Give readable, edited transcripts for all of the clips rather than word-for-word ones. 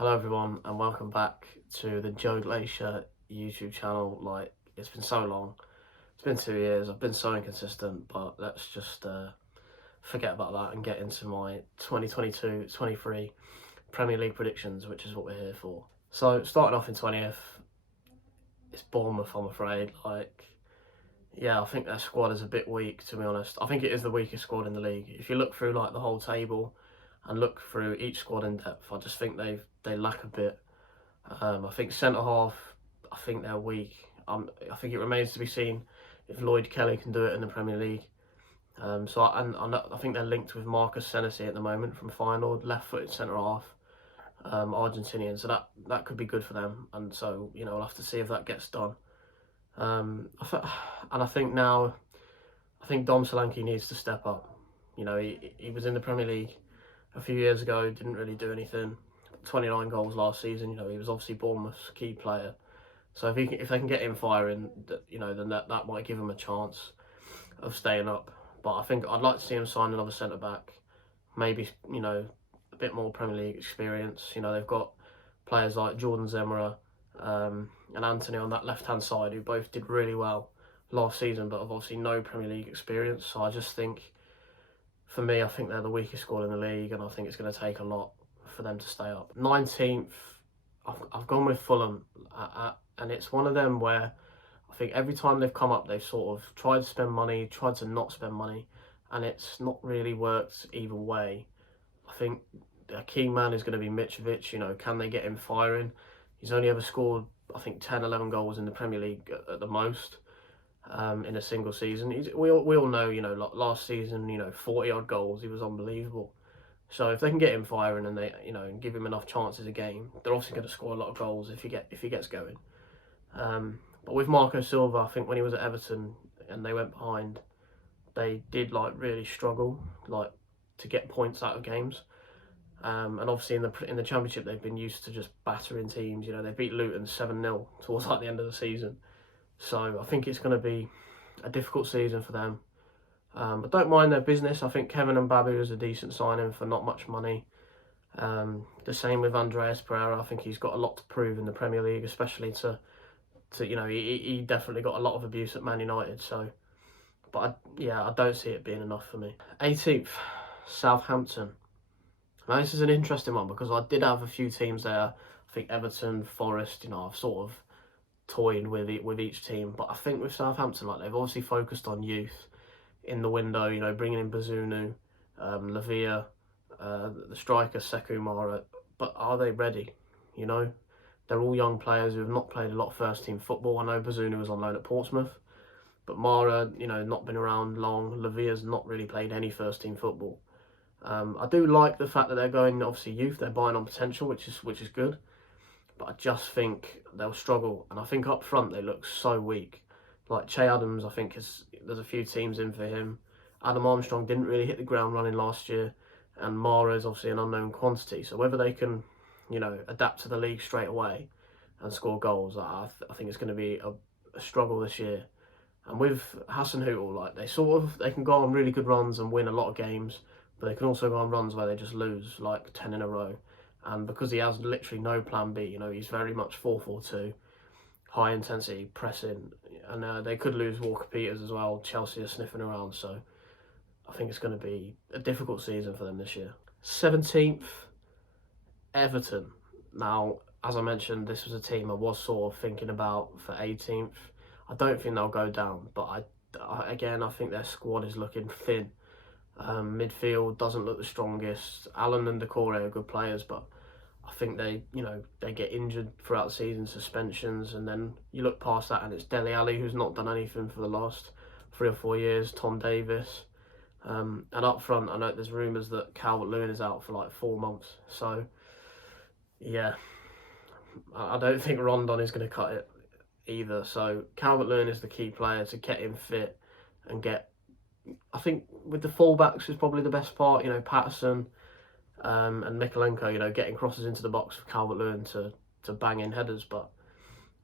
Hello everyone and welcome back to the Joe Glacier YouTube channel. It's been so long. It's been 2 years. I've been so inconsistent, but let's just forget about that and get into my 2022-23 Premier League predictions, which is what we're here for. So starting off in 20th, it's Bournemouth, I'm afraid. I think their squad is a bit weak, to be honest. I think it is the weakest squad in the league. If you look through the whole table and look through each squad in depth, I just think they lack a bit. I think centre half, I think they're weak. I think it remains to be seen if Lloyd Kelly can do it in the Premier League. I think they're linked with Marcus Senesi at the moment from Feyenoord, left-footed centre half, Argentinian. So that could be good for them. And so we'll have to see if that gets done. I think Dom Solanke needs to step up. He was in the Premier League a few years ago, didn't really do anything. 29 goals last season. He was obviously Bournemouth's key player. So if they can get him firing, then that might give him a chance of staying up. But I think I'd like to see him sign another centre back. Maybe a bit more Premier League experience. They've got players like Jordan Zemura and Anthony on that left hand side who both did really well last season, but have obviously no Premier League experience. So I just think, for me, I think they're the weakest squad in the league, and I think it's going to take a lot for them to stay up. 19th, I've gone with Fulham, and it's one of them where I think every time they've come up, they've sort of tried to spend money, tried to not spend money, and it's not really worked either way. I think their key man is going to be Mitrovic. Can they get him firing? He's only ever scored, I think, 10, 11 goals in the Premier League at the most in a single season. We all know, last season, 40 odd goals. He was unbelievable. So if they can get him firing and they, and give him enough chances a game, they're obviously going to score a lot of goals if he gets going. But with Marco Silva, I think when he was at Everton and they went behind, they did really struggle to get points out of games. And obviously in the Championship, they've been used to just battering teams. They beat Luton 7-0 towards the end of the season. So I think it's going to be a difficult season for them. I don't mind their business. I think Kevin Mbabu is a decent signing for not much money. The same with Andreas Pereira. I think he's got a lot to prove in the Premier League, especially he definitely got a lot of abuse at Man United. So, but I don't see it being enough for me. 18th, Southampton. Now this is an interesting one because I did have a few teams there. I think Everton, Forest. I've sort of toyed with each team, but I think with Southampton, they've obviously focused on youth in the window. Bringing in Bazunu, Lavia, the striker Sekou Mara. But are they ready? They're all young players who have not played a lot of first team football. I know Bazunu was on loan at Portsmouth, but Mara, not been around long. Lavia's not really played any first team football. I do like the fact that they're going obviously youth. They're buying on potential, which is good. But I just think they'll struggle, and I think up front they look so weak. Che Adams, I think there's a few teams in for him. Adam Armstrong didn't really hit the ground running last year, and Mara is obviously an unknown quantity. So whether they can, adapt to the league straight away and score goals, I think it's going to be a struggle this year. And with Hasenhüttl, they can go on really good runs and win a lot of games, but they can also go on runs where they just lose 10 in a row. And because he has literally no plan B, he's very much 4-4-2, high intensity pressing, and they could lose Walker Peters as well. Chelsea are sniffing around, so I think it's going to be a difficult season for them this year. 17th, Everton. Now, as I mentioned, this was a team I was sort of thinking about for 18th. I don't think they'll go down, but I think their squad is looking thin. Midfield doesn't look the strongest. Allen and Decore are good players, but I think they get injured throughout the season, suspensions, and then you look past that and it's Dele Alli, who's not done anything for the last 3 or 4 years, Tom Davis, and up front I know there's rumours that Calvert-Lewin is out for 4 months, so yeah, I don't think Rondon is going to cut it either. So Calvert-Lewin is the key player to get him fit and I think with the fullbacks is probably the best part. Patterson and Mikalenko, getting crosses into the box for Calvert-Lewin to bang in headers. But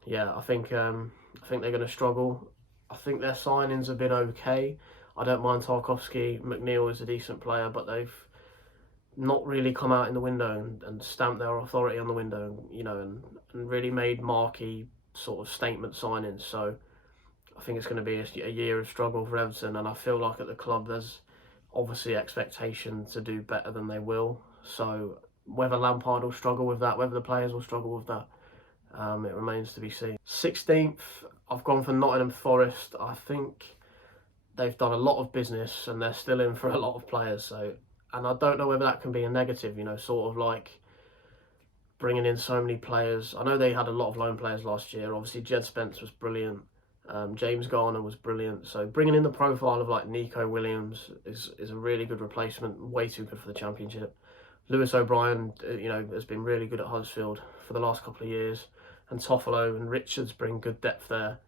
yeah, I think they're going to struggle. I think their signings have been okay. I don't mind Tarkowski. McNeil is a decent player, but not really come out in the window and stamp their authority on the window, and really made marquee sort of statement signings. So I think it's going to be a year of struggle for Everton, and I feel like at the club there's obviously expectation to do better than they will. So whether Lampard will struggle with that, whether the players will struggle with that, it remains to be seen. 16th, I've gone for Nottingham Forest. I think they've done a lot of business and they're still in for a lot of players. So, and I don't know whether that can be a negative. Sort of like bringing in so many players. I know they had a lot of loan players last year. Obviously, Jed Spence was brilliant. James Garner was brilliant. So bringing in the profile of like Nico Williams is a really good replacement. Way too good for the Championship. Lewis O'Brien, has been really good at Huddersfield for the last couple of years, and Toffolo and Richards bring good depth there.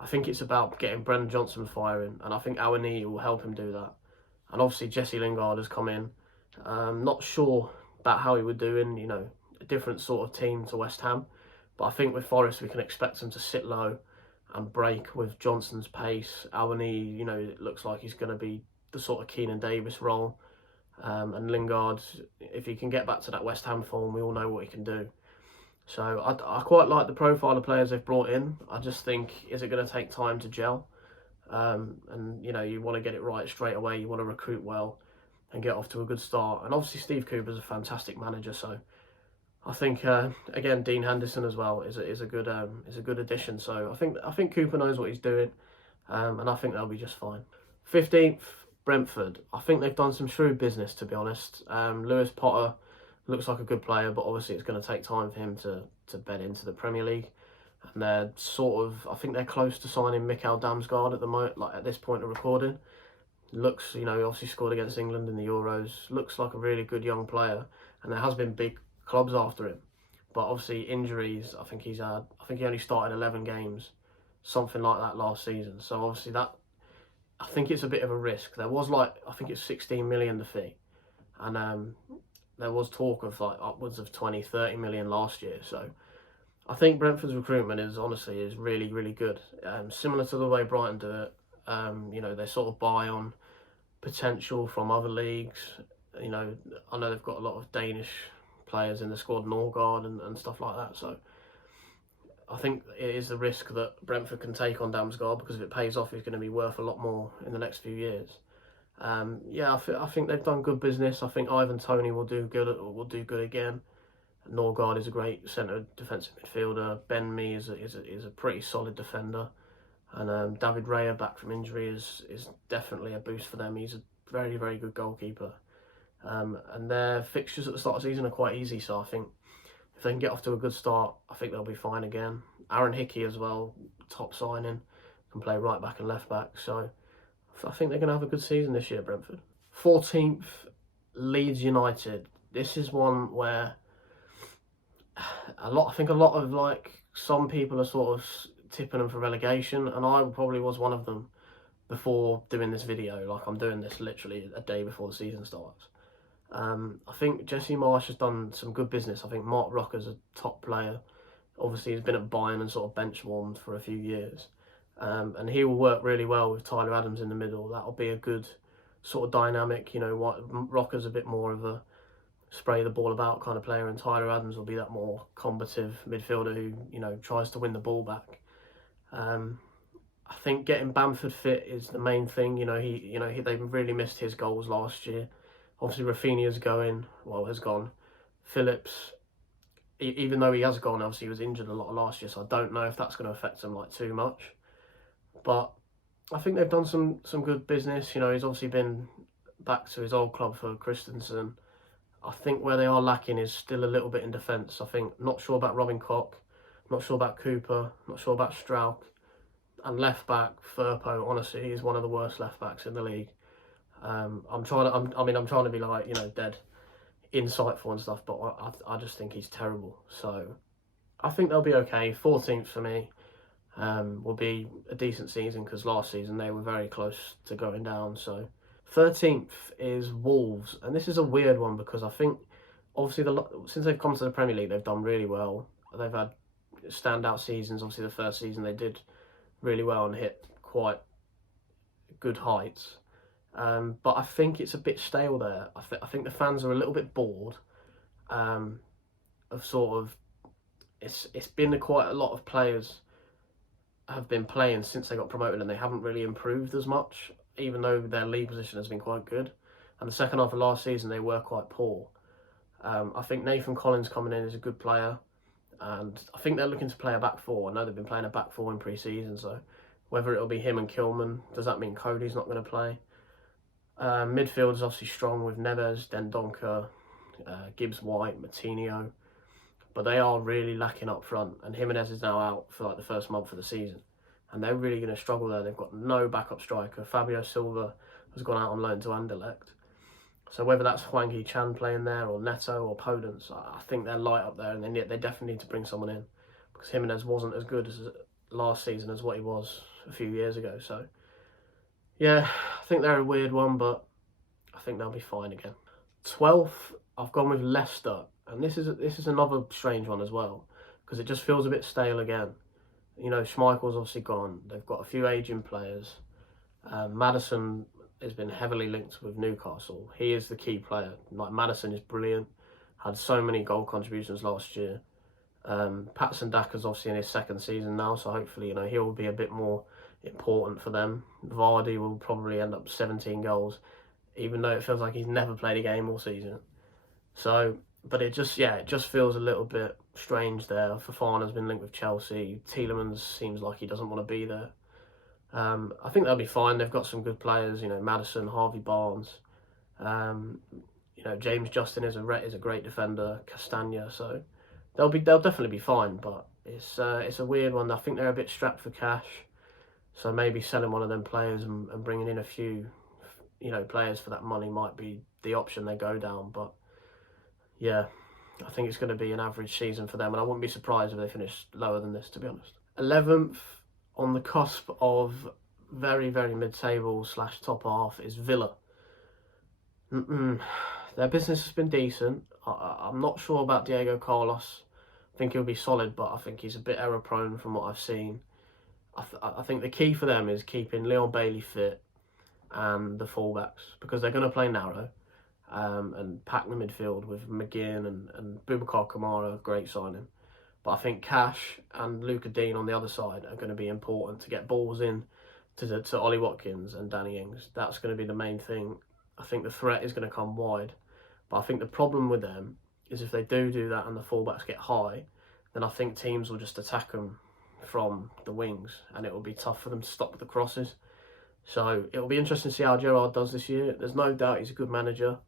I think it's about getting Brendan Johnson firing, and I think Awani will help him do that. And obviously Jesse Lingard has come in. Not sure about how he would do in a different sort of team to West Ham, but I think with Forest we can expect them to sit low and break with Johnson's pace. Awani, it looks like he's going to be the sort of Keenan Davis role. And Lingard, if he can get back to that West Ham form, we all know what he can do. So I quite like the profile of players they've brought in. I just think, is it going to take time to gel? And you want to get it right straight away. You want to recruit well and get off to a good start. And obviously Steve Cooper's a fantastic manager. So I think again Dean Henderson as well is a good addition. So I think Cooper knows what he's doing, and I think they'll be just fine. 15th. Brentford. I think they've done some shrewd business, to be honest. Lewis Potter looks like a good player, but obviously it's going to take time for him to bed into the Premier League. And they're I think they're close to signing Mikael Damsgaard at the moment, like at this point of recording. Looks, obviously scored against England in the Euros. Looks like a really good young player, and there has been big clubs after him. But obviously injuries. I think he only started 11 games, something like that last season. So obviously I think it's a bit of a risk. There was I think it's 16 million the fee, and there was talk of like upwards of 20, 30 million last year. So I think Brentford's recruitment is really, really good. Similar to the way Brighton do it. They sort of buy on potential from other leagues. I know they've got a lot of Danish players in the squad, Norgard and stuff like that. So I think it is the risk that Brentford can take on Damsgaard, because if it pays off, he's going to be worth a lot more in the next few years. I think they've done good business. I think Ivan Toney will do good again. Norgard is a great centre defensive midfielder. Ben Mee is a pretty solid defender, and David Raya back from injury is definitely a boost for them. He's a very, very good goalkeeper, and their fixtures at the start of the season are quite easy. So I think if they can get off to a good start, I think they'll be fine again. Aaron Hickey as well, top signing, can play right back and left back. So I think they're going to have a good season this year, Brentford. 14th, Leeds United. This is one where I think a lot of some people are sort of tipping them for relegation, and I probably was one of them before doing this video. Like, I'm doing this literally a day before the season starts. I think Jesse Marsch has done some good business. I think Mark Rocker's a top player. Obviously, he's been at Bayern and sort of bench warmed for a few years. And he will work really well with Tyler Adams in the middle. That'll be a good sort of dynamic. Rocker's a bit more of a spray the ball about kind of player, and Tyler Adams will be that more combative midfielder who tries to win the ball back. I think getting Bamford fit is the main thing. They really missed his goals last year. Obviously, Rafinha's has gone. Phillips, even though he has gone, obviously he was injured a lot last year, so I don't know if that's going to affect him too much. But I think they've done some good business. He's obviously been back to his old club for Christensen. I think where they are lacking is still a little bit in defence. Not sure about Robin Koch, not sure about Cooper, not sure about Strauch, and left back Firpo. Honestly, he's one of the worst left backs in the league. I'm trying to be dead insightful and stuff, but I just think he's terrible. So I think they'll be okay. 14th for me will be a decent season, because last season they were very close to going down. So 13th is Wolves, and this is a weird one because I think obviously since they've come to the Premier League, they've done really well. They've had standout seasons. Obviously, the first season they did really well and hit quite good heights. But I think it's a bit stale there. I think the fans are a little bit bored of sort of. It's been quite a lot of players have been playing since they got promoted and they haven't really improved as much, even though their league position has been quite good. And the second half of last season, they were quite poor. I think Nathan Collins coming in is a good player, and I think they're looking to play a back four. I know they've been playing a back four in pre-season, so whether it'll be him and Kilman, does that mean Cody's not going to play? Midfield is obviously strong with Neves, Dendoncker, Gibbs White, Matinho, but they are really lacking up front, and Jimenez is now out for like the first month of the season, and they're really going to struggle there. They've got no backup striker. Fabio Silva has gone out on loan to Anderlecht. So whether that's Hwang Hee-chan playing there or Neto or Podence, I think they're light up there, and they definitely need to bring someone in, because Jimenez wasn't as good as last season as what he was a few years ago. So yeah, I think they're a weird one, but I think they'll be fine again. 12th, I've gone with Leicester, and this is another strange one as well, because it just feels a bit stale again. You know, Schmeichel's obviously gone. They've got a few ageing players. Maddison has been heavily linked with Newcastle. He is the key player. Like, Maddison is brilliant. Had so many goal contributions last year. Patson Daka's obviously in his second season now, so hopefully, you know, he'll be a bit more important for them. Vardy will probably end up 17 goals, even though it feels like he's never played a game all season. So, but it just feels a little bit strange there. Fofana's been linked with Chelsea. Tielemans seems like he doesn't want to be there. I think they'll be fine. They've got some good players, you know, Maddison, Harvey Barnes. You know, James Justin is a great defender. Castagna, so they'll definitely be fine. But it's a weird one. I think they're a bit strapped for cash, so maybe selling one of them players and bringing in a few, you know, players for that money might be the option they go down. But yeah, I think it's going to be an average season for them, and I wouldn't be surprised if they finish lower than this, to be honest. 11th, on the cusp of very, very mid-table / top half, is Villa. Their business has been decent. I'm not sure about Diego Carlos. I think he'll be solid, but I think he's a bit error-prone from what I've seen. I think the key for them is keeping Leon Bailey fit and the fullbacks, because they're going to play narrow and pack the midfield with McGinn and Boubacar Kamara, great signing. But I think Cash and Luca Dean on the other side are going to be important to get balls in to Ollie Watkins and Danny Ings. That's going to be the main thing. I think the threat is going to come wide. But I think the problem with them is if they do that and the fullbacks get high, then I think teams will just attack them from the wings, and it will be tough for them to stop the crosses. So it will be interesting to see how Gerrard does this year. There's no doubt he's a good manager.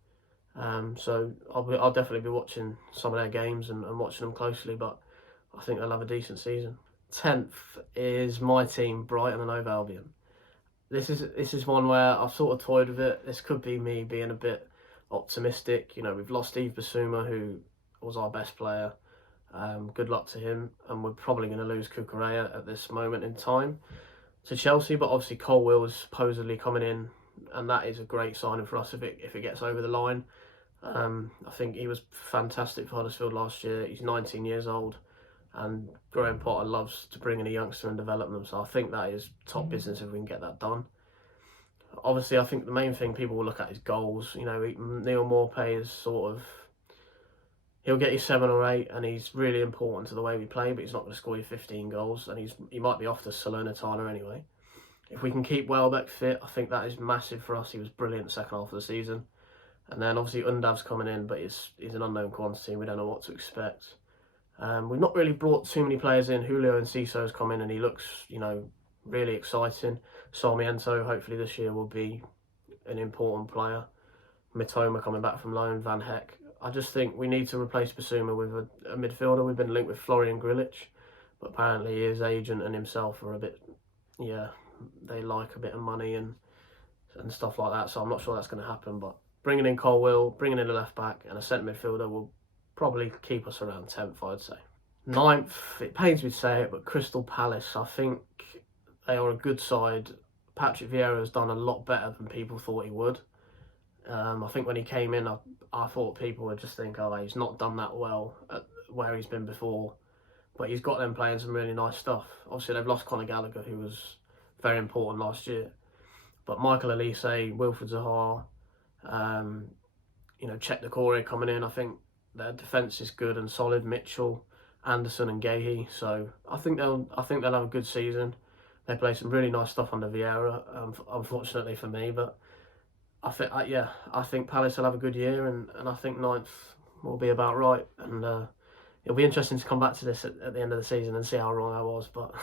So I'll definitely be watching some of their games and watching them closely, but I think they'll have a decent season. 10th is my team, Brighton and Hove Albion. This is one where I've sort of toyed with it. This could be me being a bit optimistic. You know, we've lost Yves Bissouma, who was our best player. Good luck to him, and we're probably going to lose Cucurella at this moment in time to Chelsea. But obviously, Colwill is supposedly coming in, and that is a great signing for us if it gets over the line. I think he was fantastic for Huddersfield last year. He's 19 years old, and Graham Potter loves to bring in a youngster and develop them. So I think that is top business if we can get that done. Obviously, I think the main thing people will look at is goals. You know, Neil Maupay is sort of, he'll get you 7 or 8, and he's really important to the way we play, but he's not going to score you 15 goals, and he might be off to Salernitana anyway. If we can keep Welbeck fit, I think that is massive for us. He was brilliant the second half of the season. And then obviously Undav's coming in, but he's an unknown quantity. We don't know what to expect. We've not really brought too many players in. Julio Enciso has come in, and he looks, you know, really exciting. Sarmiento, hopefully this year, will be an important player. Mitoma coming back from loan, Van Heck. I just think we need to replace Bissouma with a midfielder. We've been linked with Florian Grilic, but apparently his agent and himself are a bit, they like a bit of money and stuff like that. So I'm not sure that's going to happen. But bringing in Colwill, bringing in a left back and a centre midfielder will probably keep us around 10th, I'd say. 9th, it pains me to say it, but Crystal Palace, I think they are a good side. Patrick Vieira has done a lot better than people thought he would. I think when he came in, I thought people would just think, oh, he's not done that well at where he's been before. But he's got them playing some really nice stuff. Obviously, they've lost Conor Gallagher, who was very important last year. But Michael Elise, Wilfred Zaha, um, Czech Decore coming in. I think their defence is good and solid. Mitchell, Anderson, and Gahey. So I think they'll have a good season. They play some really nice stuff under Vieira, unfortunately for me. But I think Palace will have a good year, and I think ninth will be about right. And it'll be interesting to come back to this at the end of the season and see how wrong I was. But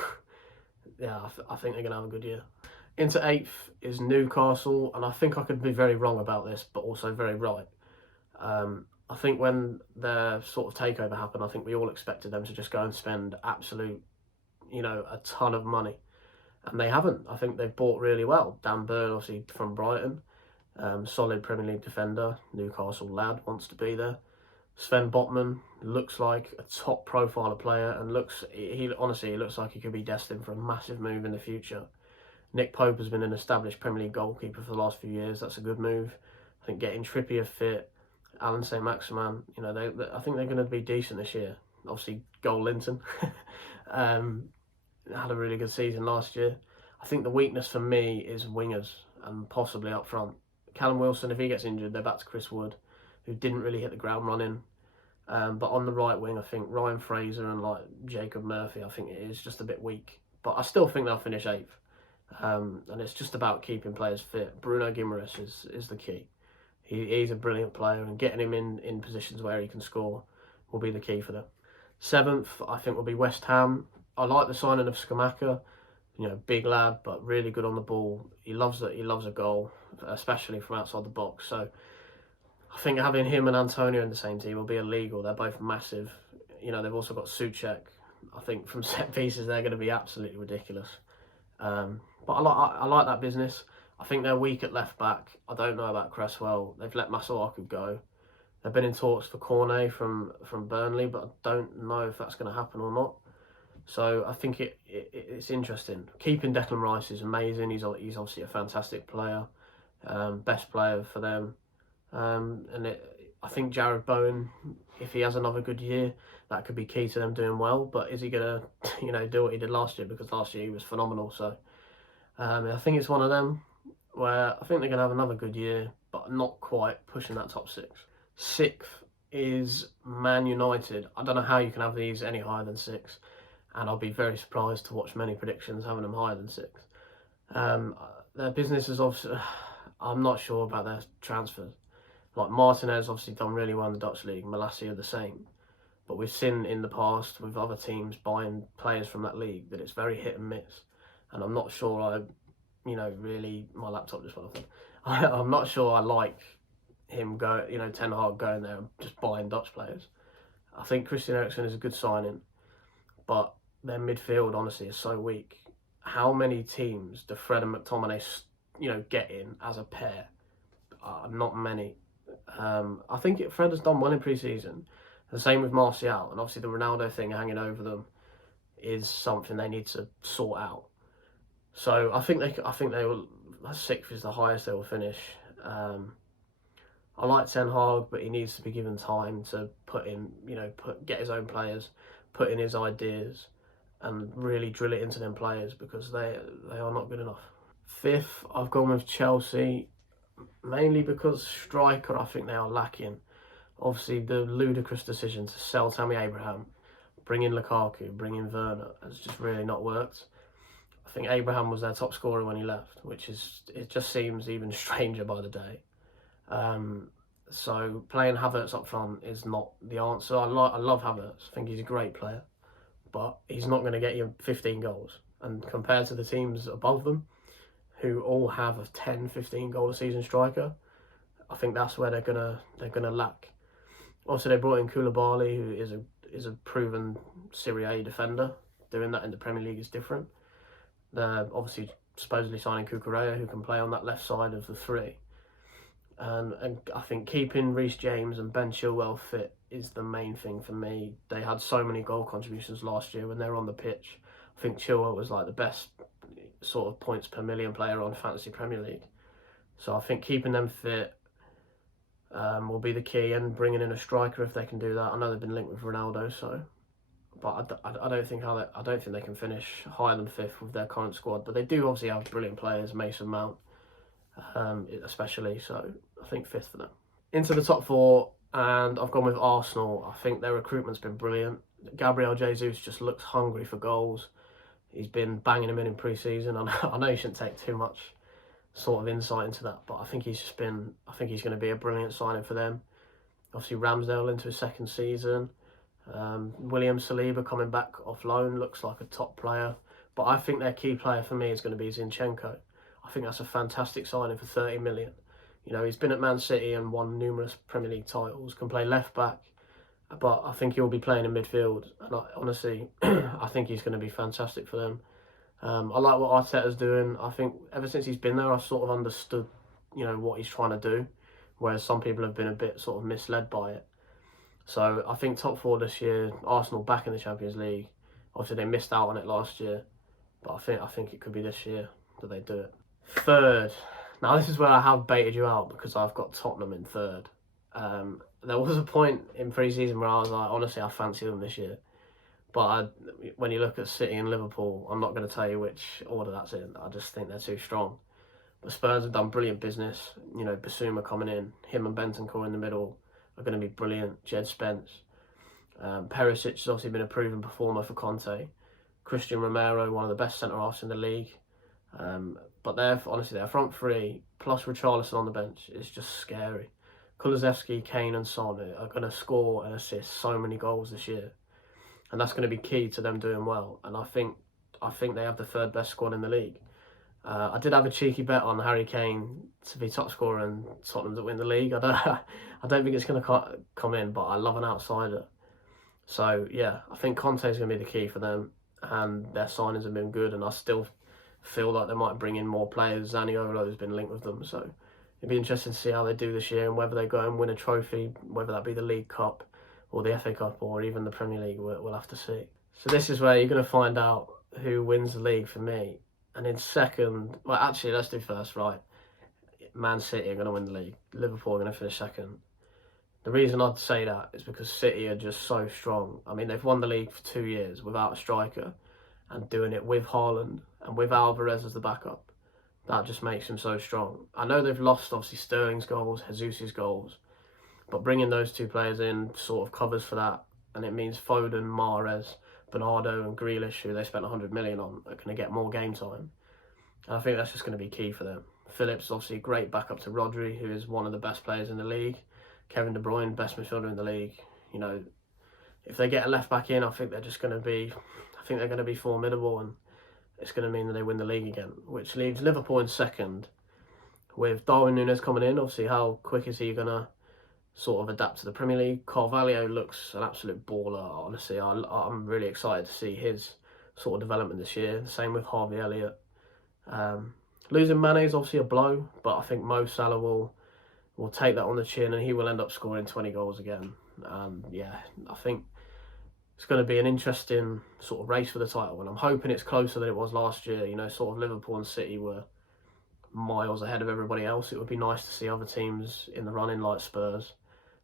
yeah, I think they're going to have a good year. Into eighth is Newcastle, and I think I could be very wrong about this, but also very right. I think when their sort of takeover happened, I think we all expected them to just go and spend absolute, a ton of money. And they haven't. I think they've bought really well. Dan Burn, obviously from Brighton, solid Premier League defender. Newcastle lad, wants to be there. Sven Botman looks like a top profile player and he looks like he could be destined for a massive move in the future. Nick Pope has been an established Premier League goalkeeper for the last few years. That's a good move. I think getting Trippier fit, Alan St. Maximin, I think they're going to be decent this year. Obviously, Goal Linton had a really good season last year. I think the weakness for me is wingers and possibly up front. Callum Wilson, if he gets injured, they're back to Chris Wood, who didn't really hit the ground running. But on the right wing, I think Ryan Fraser and Jacob Murphy, I think it is just a bit weak. But I still think they'll finish 8th. And it's just about keeping players fit. Bruno Guimaraes is the key. He's a brilliant player, and getting him in positions where he can score will be the key for them. 7th, I think, will be West Ham. I like the signing of Skamaka. Big lad, but really good on the ball. He loves a goal, especially from outside the box. So I think having him and Antonio in the same team will be illegal. They're both massive. They've also got Souček. I think from set pieces they're going to be absolutely ridiculous. But I like that business. I think they're weak at left back. I don't know about Cresswell. They've let Masuaku go. They've been in talks for Cornet from Burnley, but I don't know if that's going to happen or not. So I think it's interesting. Keeping Declan Rice is amazing. He's obviously a fantastic player, best player for them. I think Jared Bowen, if he has another good year, that could be key to them doing well. But is he gonna, do what he did last year? Because last year he was phenomenal. So I think it's one of them where I think they're gonna have another good year, but not quite pushing that top 6. 6th is Man United. I don't know how you can have these any higher than 6. And I'll be very surprised to watch many predictions having them higher than 6. Their business is obviously, I'm not sure about their transfers. Like Martinez obviously done really well in the Dutch league, Malacia the same. But we've seen in the past with other teams buying players from that league that it's very hit and miss. And I'm not sure really, my laptop just went off. I'm not sure I like him Ten Hag going there and just buying Dutch players. I think Christian Eriksen is a good signing, but their midfield honestly is so weak. How many teams do Fred and McTominay, get in as a pair? Not many. I think Fred has done well in pre-season. The same with Martial, and obviously the Ronaldo thing hanging over them is something they need to sort out. So I think they will. 6th is the highest they will finish. I like Ten Hag, but he needs to be given time to get his own players, put in his ideas, and really drill it into them players, because they are not good enough. 5th, I've gone with Chelsea, mainly because striker I think they are lacking. Obviously, the ludicrous decision to sell Tammy Abraham, bring in Lukaku, bring in Werner has just really not worked. I think Abraham was their top scorer when he left, it just seems even stranger by the day. So playing Havertz up front is not the answer. I love Havertz. I think he's a great player, but he's not going to get you 15 goals. And compared to the teams above them, who all have a 10, 15 goal a season striker, I think that's where they're gonna lack. Also, they brought in Koulibaly, who is a proven Serie A defender. Doing that in the Premier League is different. They're obviously supposedly signing Cucurella, who can play on that left side of the three. And I think keeping Reece James and Ben Chilwell fit is the main thing for me. They had so many goal contributions last year when they were on the pitch. I think Chilwell was like the best sort of points per million player on Fantasy Premier League. So I think keeping them fit will be the key, and bringing in a striker if they can do that. I know they've been linked with Ronaldo, but I don't think they can finish higher than 5th with their current squad. But they do obviously have brilliant players, Mason Mount, especially. So I think 5th for them. Into the top 4, and I've gone with Arsenal. I think their recruitment's been brilliant. Gabriel Jesus just looks hungry for goals. He's been banging them in pre-season. I know you shouldn't take too much sort of insight into that, but I think he's going to be a brilliant signing for them. Obviously Ramsdale into his 2nd season. William Saliba coming back off loan looks like a top player, but I think their key player for me is going to be Zinchenko. I think that's a fantastic signing for 30 million. You know, he's been at Man City and won numerous Premier League titles, can play left back, but I think he'll be playing in midfield, and honestly, I think he's going to be fantastic for them. I like what Arteta's doing. I think ever since he's been there, I've sort of understood, you know, what he's trying to do, whereas some people have been a bit sort of misled by it. So I think top 4 this year, Arsenal back in the Champions League. Obviously they missed out on it last year, but I think it could be this year that they do it. 3rd. Now this is where I have baited you out because I've got Tottenham in 3rd. There was a point in pre-season where I was like, honestly, I fancy them this year. But when you look at City and Liverpool, I'm not going to tell you which order that's in. I just think they're too strong. But Spurs have done brilliant business. You know, Basuma coming in, him and Bentancur in the middle are going to be brilliant. Jed Spence. Perisic has obviously been a proven performer for Conte. Christian Romero, one of the best centre-halves in the league. But their front 3, plus Richarlison on the bench, is just scary. Kulusevski, Kane and Son are going to score and assist so many goals this year. And that's going to be key to them doing well. And I think they have the 3rd best squad in the league. I did have a cheeky bet on Harry Kane to be top scorer and Tottenham to win the league. I don't think it's going to come in, but I love an outsider. So yeah, I think Conte's going to be the key for them, and their signings have been good. And I still feel like they might bring in more players. Zaniolo has been linked with them, so it'd be interesting to see how they do this year and whether they go and win a trophy, whether that be the League Cup or the FA Cup or even the Premier League. We'll have to see. So this is where you're going to find out who wins the league for me. And in 2nd, well, actually, let's do 1st, right? Man City are going to win the league. Liverpool are going to finish 2nd. The reason I'd say that is because City are just so strong. I mean, they've won the league for 2 years without a striker and doing it with Haaland and with Alvarez as the backup. That just makes them so strong. I know they've lost, obviously, Sterling's goals, Jesus' goals, but bringing those 2 players in sort of covers for that. And it means Foden, Mahrez, Bernardo and Grealish, who they spent 100 million on, are going to get more game time. And I think that's just going to be key for them. Phillips, obviously, a great backup to Rodri, who is one of the best players in the league. Kevin De Bruyne, best midfielder in the league. You know, if they get a left back in, I think they're going to be formidable, and it's going to mean that they win the league again, which leaves Liverpool in 2nd, with Darwin Núñez coming in. Obviously, how quick is he going to sort of adapt to the Premier League? Carvalho looks an absolute baller. Honestly, I'm really excited to see his sort of development this year. The same with Harvey Elliott. Losing Mane is obviously a blow, but I think Mo Salah will take that on the chin, and he will end up scoring 20 goals again. Yeah, I think it's going to be an interesting sort of race for the title, and I'm hoping it's closer than it was last year. You know, sort of Liverpool and City were miles ahead of everybody else. It would be nice to see other teams in the running like Spurs.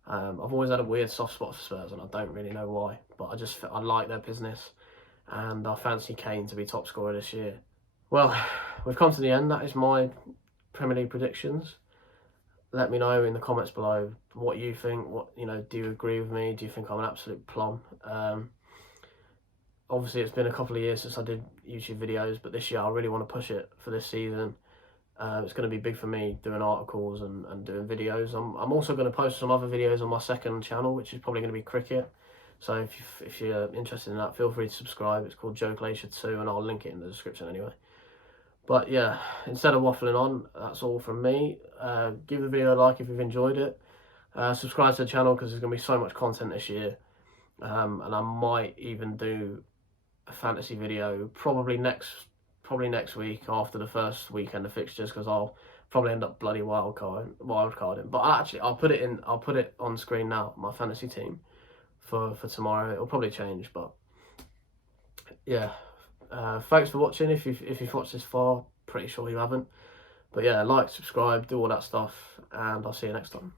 I've always had a weird soft spot for Spurs, and I don't really know why, but I like their business, and I fancy Kane to be top scorer this year. Well, we've come to the end. That is my Premier League predictions. Let me know in the comments below what you think. Do you agree with me? Do you think I'm an absolute plum? Obviously, it's been a couple of years since I did YouTube videos, but this year I really want to push it for this season. It's going to be big for me doing articles and doing videos. I'm also going to post some other videos on my 2nd channel, which is probably going to be cricket. So if you're interested in that, feel free to subscribe. It's called Joe Glacier 2, and I'll link it in the description anyway. But yeah, instead of waffling on, that's all from me. Give the video a like if you've enjoyed it. Subscribe to the channel because there's going to be so much content this year. And I might even do a fantasy video probably next week after the first weekend of fixtures, because I'll probably end up bloody wildcarding. But actually, I'll put it on screen now, my fantasy team for tomorrow. It'll probably change, but yeah. Thanks for watching. If you've watched this far, pretty sure you haven't. But yeah, like, subscribe, do all that stuff, and I'll see you next time.